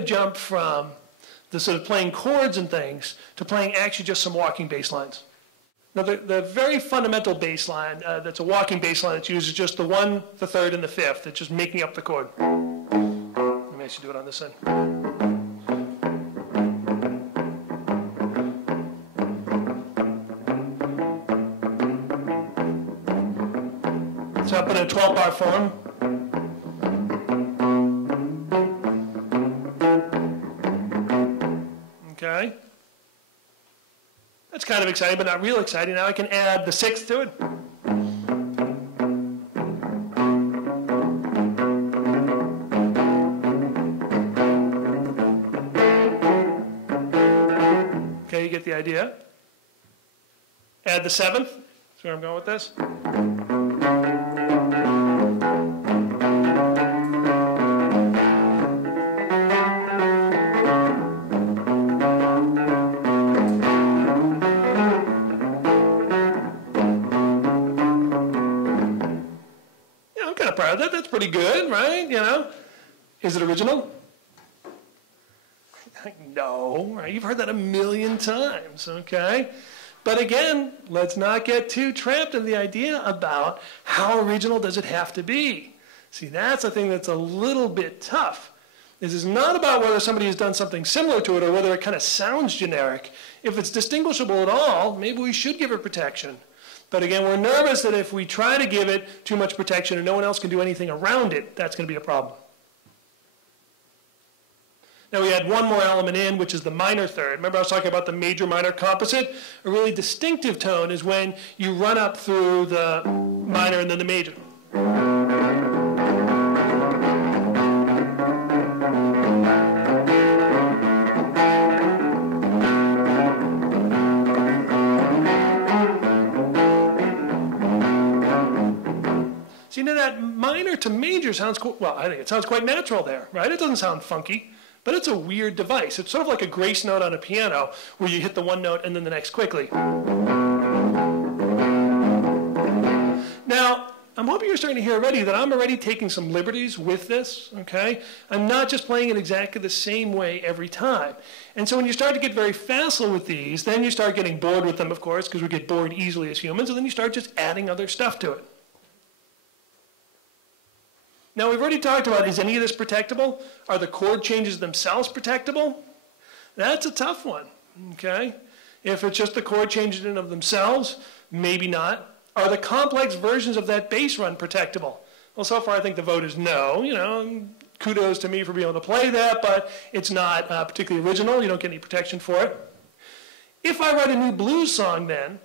to jump from the sort of playing chords and things to playing actually just some walking bass lines. Now, the very fundamental bass line that's a walking bass line that's used is just the 1, the 3rd, and the 5th. It's just making up the chord. Let me actually do it on this end. So I put in a 12-bar form. Okay. That's kind of exciting, but not real exciting. Now I can add the 6th to it. Okay, you get the idea. Add the 7th. That's where I'm going with this. That's pretty good, right? You know, is it original? No, right? You've heard that a million times, okay? But again, let's not get too trapped in the idea about how original does it have to be. See, that's the thing that's a little bit tough. This is not about whether somebody has done something similar to it or whether it kind of sounds generic. If it's distinguishable at all, maybe we should give it protection. But again, we're nervous that if we try to give it too much protection and no one else can do anything around it, that's going to be a problem. Now we add one more element in, which is the minor third. Remember I was talking about the major-minor composite? A really distinctive tone is when you run up through the minor and then the major. See, now that minor to major sounds cool. Well, I think it sounds quite natural there, right? It doesn't sound funky, but it's a weird device. It's sort of like a grace note on a piano where you hit the one note and then the next quickly. Now, I'm hoping you're starting to hear already that I'm already taking some liberties with this, okay? I'm not just playing it exactly the same way every time. And so when you start to get very facile with these, then you start getting bored with them, of course, because we get bored easily as humans, and then you start just adding other stuff to it. Now, we've already talked about, is any of this protectable? Are the chord changes themselves protectable? That's a tough one, okay? If it's just the chord changes in and of themselves, maybe not. Are the complex versions of that bass run protectable? Well, so far I think the vote is no. You know, kudos to me for being able to play that, but it's not particularly original. You don't get any protection for it. If I write a new blues song then,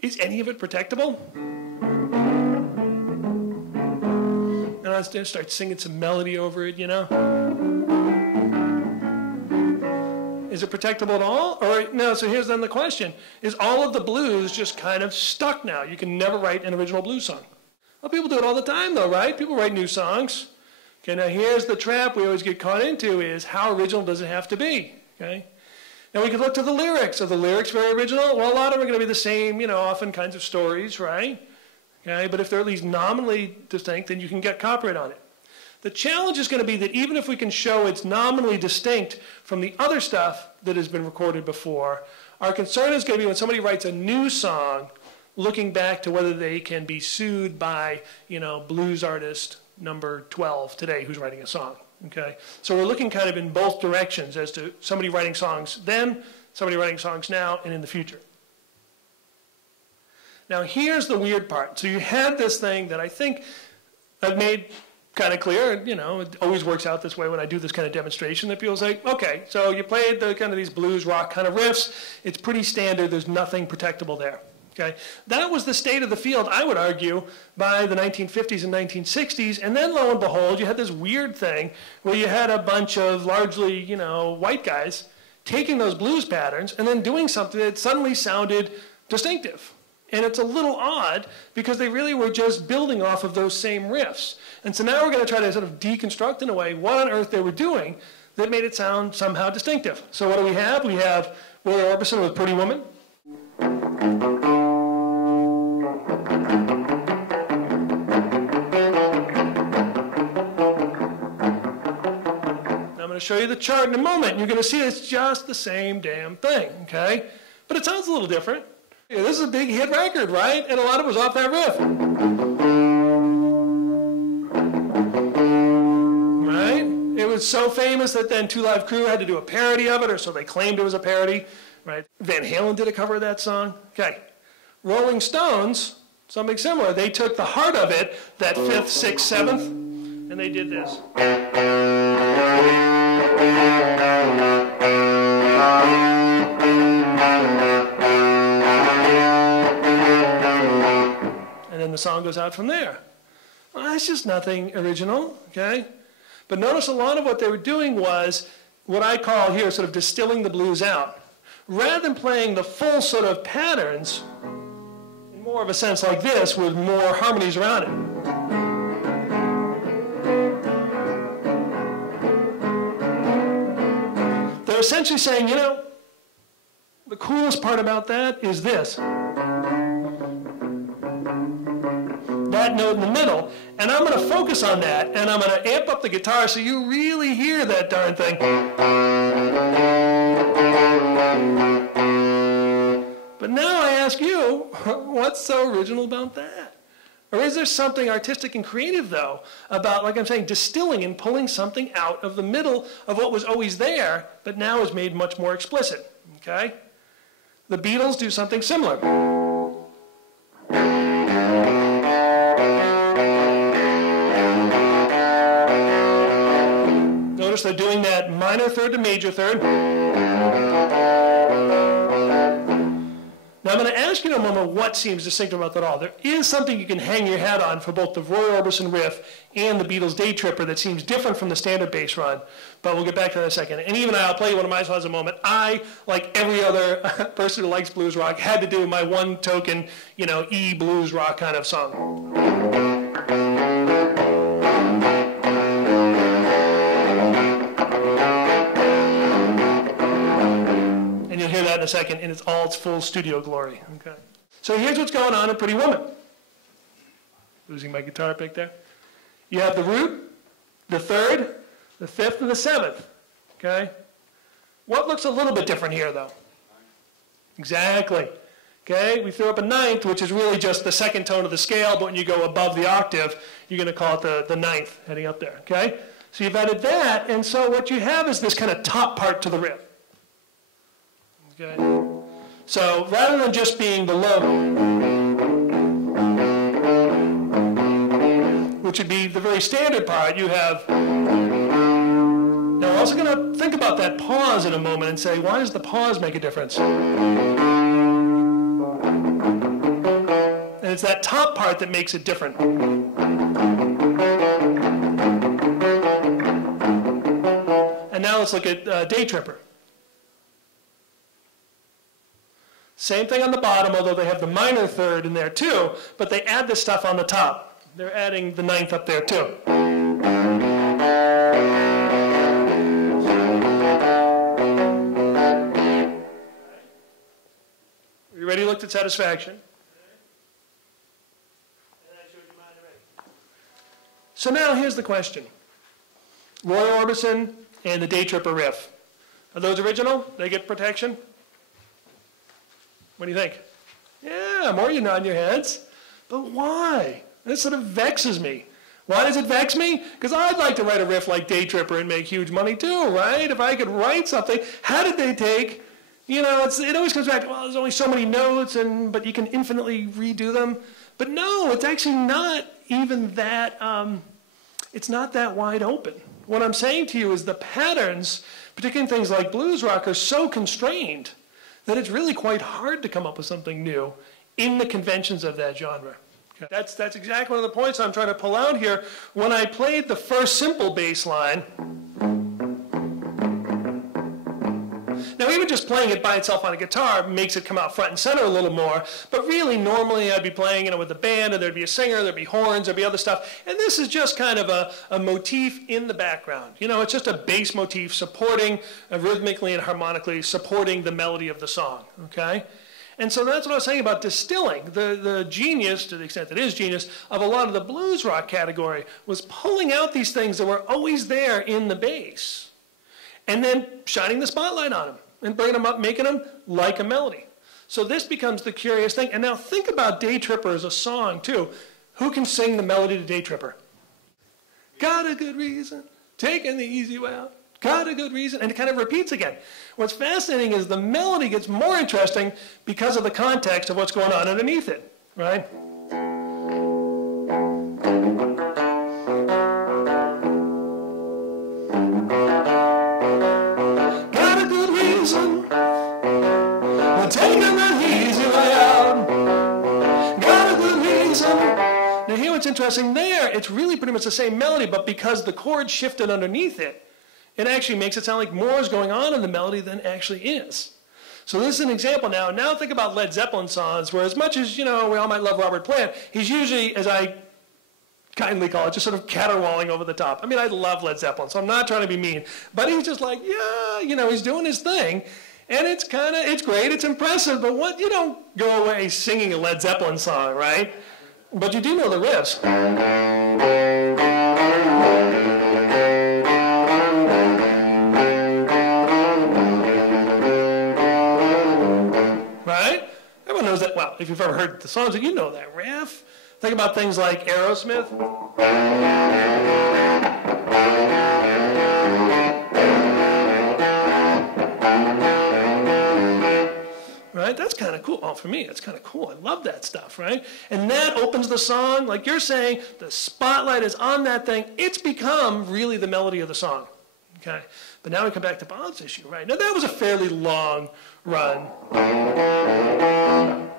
is any of it protectable? And I start singing some melody over it, you know. Is it protectable at all? Or no, so here's then the question. Is all of the blues just kind of stuck now? You can never write an original blues song. Well, people do it all the time though, right? People write new songs. Okay, now here's the trap we always get caught into is how original does it have to be? Okay. Now we can look to the lyrics. Are the lyrics very original? Well, a lot of them are going to be the same, you know, often kinds of stories, right? Okay, but if they're at least nominally distinct, then you can get copyright on it. The challenge is going to be that even if we can show it's nominally distinct from the other stuff that has been recorded before, our concern is going to be when somebody writes a new song, looking back to whether they can be sued by, you know, blues artist number 12 today who's writing a song. Okay, so we're looking kind of in both directions as to somebody writing songs then, somebody writing songs now, and in the future. Now here's the weird part. So you had this thing that I think I've made kind of clear, you know, it always works out this way when I do this kind of demonstration that people say, okay, so you played the kind of these blues rock kind of riffs, it's pretty standard, there's nothing protectable there. Okay? That was the state of the field, I would argue, by the 1950s and 1960s, and then lo and behold, you had this weird thing where you had a bunch of largely, you know, white guys taking those blues patterns and then doing something that suddenly sounded distinctive. And it's a little odd because they really were just building off of those same riffs. And so now we're going to try to sort of deconstruct in a way what on earth they were doing that made it sound somehow distinctive. So what do we have? We have Roy Orbison with Pretty Woman. I'm going going to show you the chart in a moment. And you're going to see it's just the same damn thing, okay? But it sounds a little different. Yeah, this is a big hit record, right? And a lot of it was off that riff. Right? It was so famous that then Two Live Crew had to do a parody of it, or so they claimed it was a parody, right? Van Halen did a cover of that song. Okay. Rolling Stones, something similar. They took the heart of it, that 5th, 6th, 7th, and they did this. And then the song goes out from there. Well, that's just nothing original, okay? But notice a lot of what they were doing was what I call here sort of distilling the blues out. Rather than playing the full sort of patterns, in more of a sense like this, with more harmonies around it. They're essentially saying, you know, the coolest part about that is this. That note in the middle, and I'm going to focus on that, and I'm going to amp up the guitar so you really hear that darn thing. But now I ask you, what's so original about that? Or is there something artistic and creative, though, about, like I'm saying, distilling and pulling something out of the middle of what was always there, but now is made much more explicit, okay? The Beatles do something similar. Notice they're doing that minor third to major third. Now I'm going to ask you in a moment what seems distinctive about that all. There is something you can hang your hat on for both the Roy Orbison riff and the Beatles' Day Tripper that seems different from the standard bass run, but we'll get back to that in a second. And even I'll play you one of my songs in a moment. I, like every other person who likes blues rock, had to do my one token, you know, E blues rock kind of song. You'll hear that in a second, and it's all its full studio glory. Okay. So here's what's going on in Pretty Woman. Losing my guitar pick there. You have the root, the third, the 5th, and the 7th. Okay. What looks a little bit different here, though? Exactly. Okay. We threw up a 9th, which is really just the 2nd tone of the scale, but when you go above the octave, you're going to call it the 9th, heading up there. Okay. So you've added that, and so what you have is this kind of top part to the riff. Okay. So rather than just being the low, which would be the very standard part, you have. Now we're also going to think about that pause in a moment and say, why does the pause make a difference? And it's that top part that makes it different. And now let's look at Day Tripper. Same thing on the bottom, although they have the minor third in there too, but they add this stuff on the top. They're adding the 9th up there too. Are you ready to look at satisfaction? So now here's the question. Roy Orbison and the Day Tripper riff. Are those original? They get protection? What do you think? Yeah, more you nod your heads. But why? This sort of vexes me. Why does it vex me? Because I'd like to write a riff like Day Tripper and make huge money too, right? If I could write something, how did they take, you know, it always comes back to, well, there's only so many notes, but you can infinitely redo them. But no, it's actually not even that, it's not that wide open. What I'm saying to you is the patterns, particularly in things like blues rock, are so constrained that it's really quite hard to come up with something new in the conventions of that genre. Okay. That's exactly one of the points I'm trying to pull out here. When I played the first simple bass line, now even just playing it by itself on a guitar makes it come out front and center a little more, but really normally I'd be playing, you know, with a band, and there'd be a singer, there'd be horns, there'd be other stuff, and this is just kind of a motif in the background. You know, it's just a bass motif supporting, rhythmically and harmonically supporting the melody of the song, okay? And so that's what I was saying about distilling. The genius, to the extent that it is genius, of a lot of the blues rock category was pulling out these things that were always there in the bass, and then shining the spotlight on them and bringing them up, making them like a melody. So this becomes the curious thing. And now think about Day Tripper as a song too. Who can sing the melody to Day Tripper? Got a good reason, taking the easy way out. Got a good reason, and it kind of repeats again. What's fascinating is the melody gets more interesting because of the context of what's going on underneath it, right? Got a good reason, we're taking the easy way out. Got a good reason. Now here what's interesting there, it's really pretty much the same melody, but because the chord shifted underneath it, it actually makes it sound like more is going on in the melody than actually is. So this is an example now. Now think about Led Zeppelin songs, where as much as, we all might love Robert Plant, he's usually, as I kindly call it, just sort of caterwauling over the top. I mean, I love Led Zeppelin, so I'm not trying to be mean. But he's just like, yeah, he's doing his thing. And it's great, it's impressive, but you don't go away singing a Led Zeppelin song, right? But you do know the riffs. Everyone knows that. Well, if you've ever heard the songs, you know that riff. Think about things like Aerosmith. Right? That's kind of cool. Oh, for me, it's kind of cool. I love that stuff, right? And that opens the song. Like you're saying, the spotlight is on that thing. It's become really the melody of the song. Okay? But now we come back to Bob's issue, right? Now, that was a fairly long run.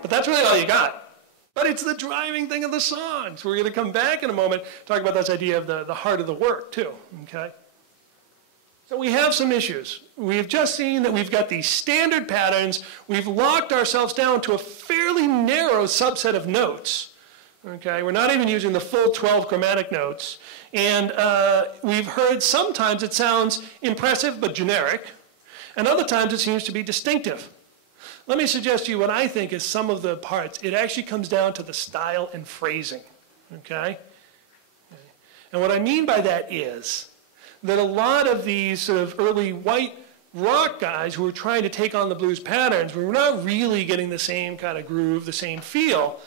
But that's really all you got. But it's the driving thing of the song. So we're going to come back in a moment, talk about this idea of the heart of the work, too. Okay? So we have some issues. We've just seen that we've got these standard patterns. We've locked ourselves down to a fairly narrow subset of notes. Okay? We're not even using the full 12 chromatic notes. And we've heard sometimes it sounds impressive but generic, and other times it seems to be distinctive. Let me suggest to you what I think is some of the parts. It actually comes down to the style and phrasing, okay? And what I mean by that is that a lot of these sort of early white rock guys who were trying to take on the blues patterns were not really getting the same kind of groove, the same feel.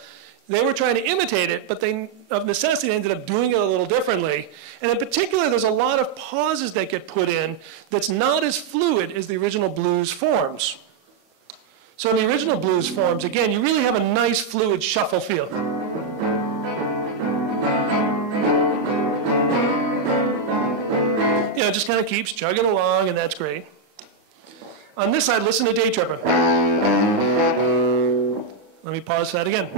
They were trying to imitate it, but they, of necessity, ended up doing it a little differently. And in particular, there's a lot of pauses that get put in that's not as fluid as the original blues forms. So in the original blues forms, again, you really have a nice fluid shuffle feel. It just kind of keeps chugging along, and that's great. On this side, listen to Day Tripper. Let me pause that again.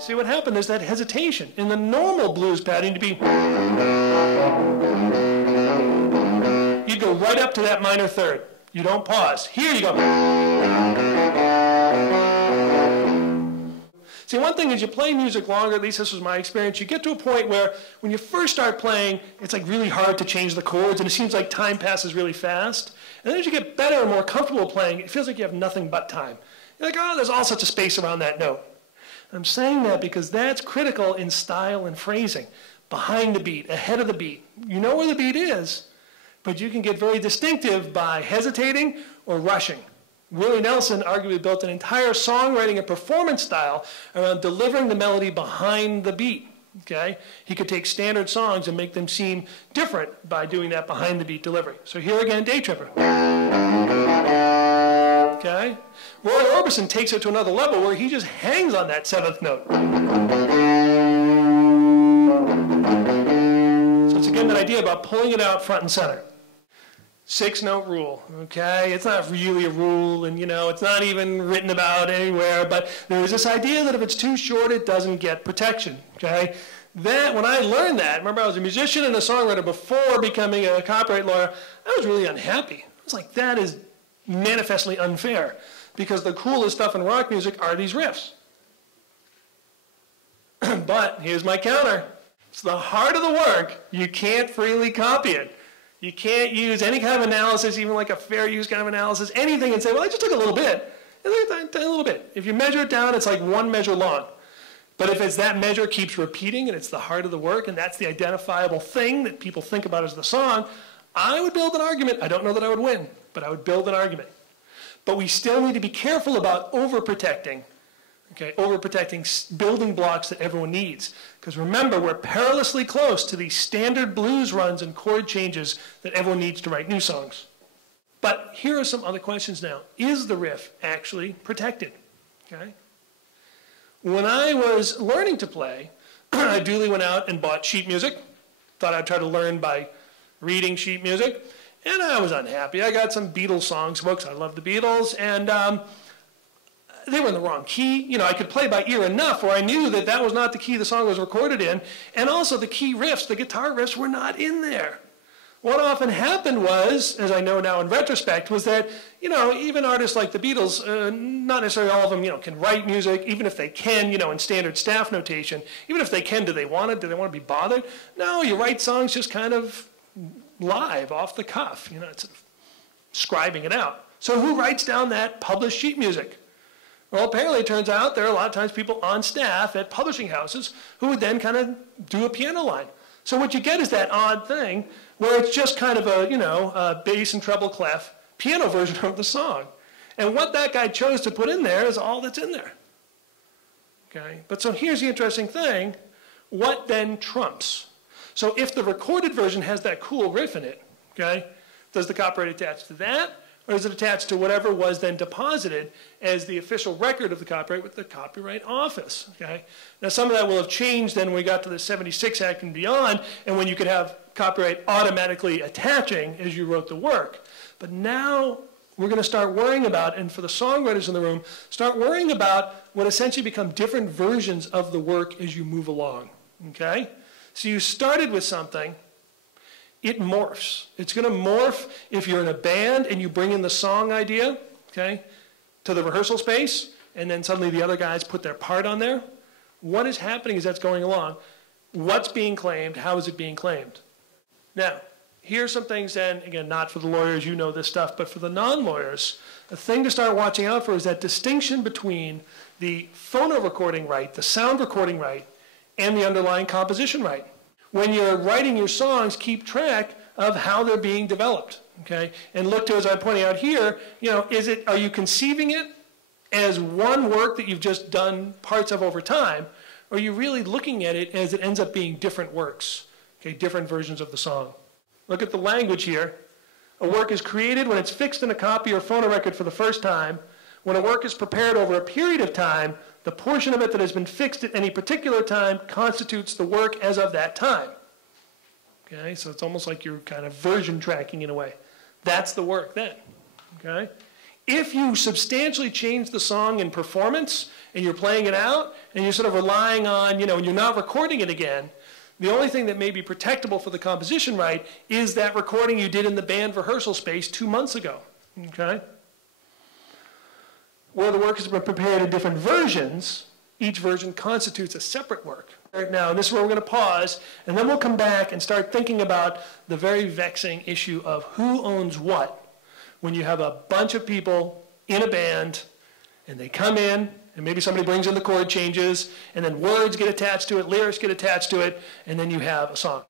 See, what happened is that hesitation. In the normal blues pattern, you'd go right up to that minor third. You don't pause. Here you go. See, one thing is you play music longer, at least this was my experience, you get to a point where when you first start playing, it's like really hard to change the chords, and it seems like time passes really fast. And then as you get better and more comfortable playing, it feels like you have nothing but time. You're like, oh, there's all sorts of space around that note. I'm saying that because that's critical in style and phrasing. Behind the beat, ahead of the beat. You know where the beat is, but you can get very distinctive by hesitating or rushing. Willie Nelson arguably built an entire songwriting and performance style around delivering the melody behind the beat. Okay? He could take standard songs and make them seem different by doing that behind the beat delivery. So here again, Day Tripper. Okay? Roy Orbison takes it to another level where he just hangs on that seventh note. So it's again that idea about pulling it out front and center. 6-note rule, okay? It's not really a rule, and it's not even written about anywhere, but there is this idea that if it's too short, it doesn't get protection, okay? When I learned that, remember I was a musician and a songwriter before becoming a copyright lawyer, I was really unhappy. I was like, that is manifestly unfair, because the coolest stuff in rock music are these riffs. But here's my counter. It's the heart of the work. You can't freely copy it. You can't use any kind of analysis, even like a fair use kind of analysis, anything, and say, well, I just took a little bit. And a little bit. If you measure it down, it's like one measure long. But if it's that measure keeps repeating and it's the heart of the work and that's the identifiable thing that people think about as the song, I would build an argument. I don't know that I would win, but I would build an argument. But we still need to be careful about overprotecting, okay, overprotecting building blocks that everyone needs. Because remember, we're perilously close to these standard blues runs and chord changes that everyone needs to write new songs. But here are some other questions now. Is the riff actually protected? Okay? When I was learning to play, I duly went out and bought sheet music. Thought I'd try to learn by reading sheet music. And I was unhappy. I got some Beatles songs books. I love the Beatles. And they were in the wrong key. You know, I could play by ear enough where I knew that that was not the key the song was recorded in. And also the key riffs, the guitar riffs, were not in there. What often happened was, as I know now in retrospect, was that, you know, even artists like the Beatles, not necessarily all of them, you know, can write music, even if they can, you know, in standard staff notation. Even if they can, do they want it? Do they want to be bothered? No, you write songs just kind of live, off the cuff, you know, it's scribing it out. So who writes down that published sheet music? Well, apparently it turns out there are a lot of times people on staff at publishing houses who would then kind of do a piano line. So what you get is that odd thing where it's just kind of a, you know, a bass and treble clef piano version of the song. And what that guy chose to put in there is all that's in there. Okay? But so here's the interesting thing. What then trumps? So if the recorded version has that cool riff in it, okay, does the copyright attach to that? Or is it attached to whatever was then deposited as the official record of the copyright with the Copyright Office? Okay? Now some of that will have changed then when we got to the 76 Act and beyond, and when you could have copyright automatically attaching as you wrote the work. But now we're going to start worrying about, and for the songwriters in the room, start worrying about what essentially become different versions of the work as you move along. Okay? So you started with something. It morphs. It's going to morph if you're in a band and you bring in the song idea, okay, to the rehearsal space, and then suddenly the other guys put their part on there. What is happening as that's going along? What's being claimed? How is it being claimed? Now, here's some things then, again, not for the lawyers, you know this stuff, but for the non-lawyers, a thing to start watching out for is that distinction between the phono recording right, the sound recording right, and the underlying composition right. When you're writing your songs, keep track of how they're being developed, okay? And look to, as I'm pointing out here, you know, are you conceiving it as one work that you've just done parts of over time, or are you really looking at it as it ends up being different works, okay, different versions of the song? Look at the language here. A work is created when it's fixed in a copy or phonorecord for the first time. When a work is prepared over a period of time, the portion of it that has been fixed at any particular time constitutes the work as of that time. Okay, so it's almost like you're kind of version tracking in a way. That's the work then. Okay? If you substantially change the song in performance and you're playing it out and you're sort of relying on, you know, and you're not recording it again, the only thing that may be protectable for the composition right is that recording you did in the band rehearsal space 2 months ago. Okay? Where the work has been prepared in different versions, each version constitutes a separate work. Right now, and this is where we're going to pause, and then we'll come back and start thinking about the very vexing issue of who owns what when you have a bunch of people in a band, and they come in, and maybe somebody brings in the chord changes, and then words get attached to it, lyrics get attached to it, and then you have a song.